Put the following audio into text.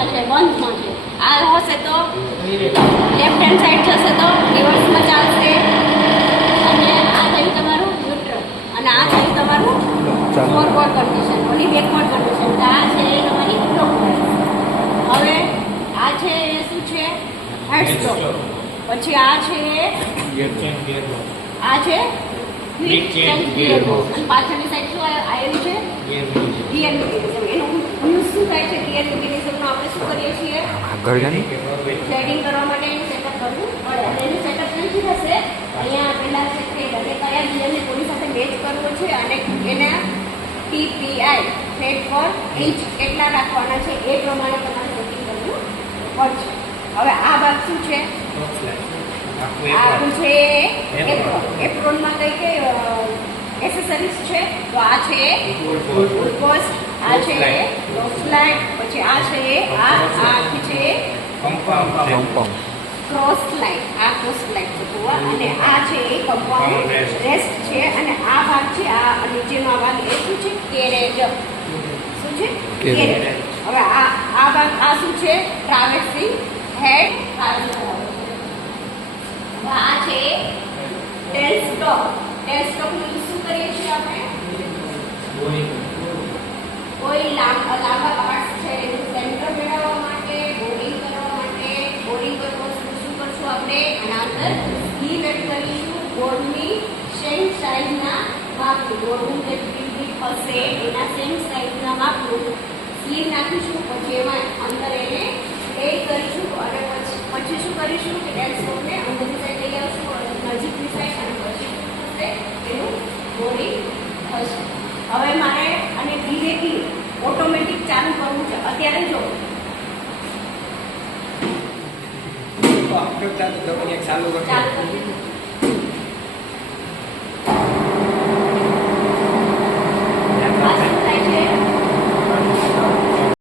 બંધમાં છે. આ હશે તો લેફ્ટ હેન્ડ સાઈડ જશે તો રિવર્સમાં ચાલશે, અને આ થયું તમારું ન્યુટ્રલ, અને આ થયું તમારું ફોરવર્ડ કન્ડિશન, ઓલી બેકવર્ડ કન્ડિશન. આ છે એ તમારી ક્લોકવાઇઝ. હવે આ છે એ શું છે? હેડ સ્ટોપ. પછી આ છે ક્વિક ચેન્જ ગિયર બોક્સ. અને પાછળની સાઈડ શું આવ્યું છે? Gear mechanism. એનું યુઝ શું થાય છે? ગિયર મિકેનિઝમનો આપણે શું કરીએ છીએ? સેટિંગ કરવા માટે એનું સેટઅપ કરવું પડે. અને એનું સેટઅપ નથી થશે અહીંયા પેલા છે કે અને કયા ગિયરને કોની સાથે મેચ કરવો છે, અને એના TPI ફેટ પર ઇંચ કેટલા રાખવાના છે એ પ્રમાણે તમારે સેટિંગ કરવું પડશે. હવે આ ભાગ શું છે? આ છે એપ્રોન. એપ્રોનમાં કઈ કઈ એસેસરીઝ છે? તો આ છે પોસ્ટ, આ છે ક્રોસલાઇન, પછી આ છે આખી છે ક્રોસ લાઇન. આ ક્રોસ લાઇન છે અને આ છે કમ્પાઉન્ડ રેસ્ટ છે, અને આ ભાગ છે આ નીચેનો આ ભાગ એ શું છે? કેરેજ. શું છે? કેરેજ. હવે આ ભાગ આ શું છે? ટ્રાવેર્સિંગ હેડ. આ છે ટેલ સ્ટોક. ટેલ સ્ટોક નું શું કરીએ છીએ આપણે? કોઈ લાંબા પાર્ટ્સ છે એનું સેન્ટર મેળવવા માટે, બોરિંગ કરવા માટે. બોરિંગ કરવા શું કરશું આપણે? આના અંદર સ્લીવ એડ કરીશું. બોર્ડની સેમ સાઈઝના માપનું, બોર્ડનું જે બિલ્ડિંગ હશે એના સેમ સાઈઝના માપનું સ્લીવ નાખીશું. પછી એમાં અંદર એને એડ કરીશું, અને પછી શું કરીશું કે ટેલ સ્ટોકને અંદરની સાઈડ લઈ આવશું, નજીકની સાઈડ, અને પછી શું થશે? એનું બોરિંગ થશે. હવે મારે આને ધીરે ધીરે ઓટોમેટિક ચાલુ કરવું છે. અત્યારે જો ચાલુ કરી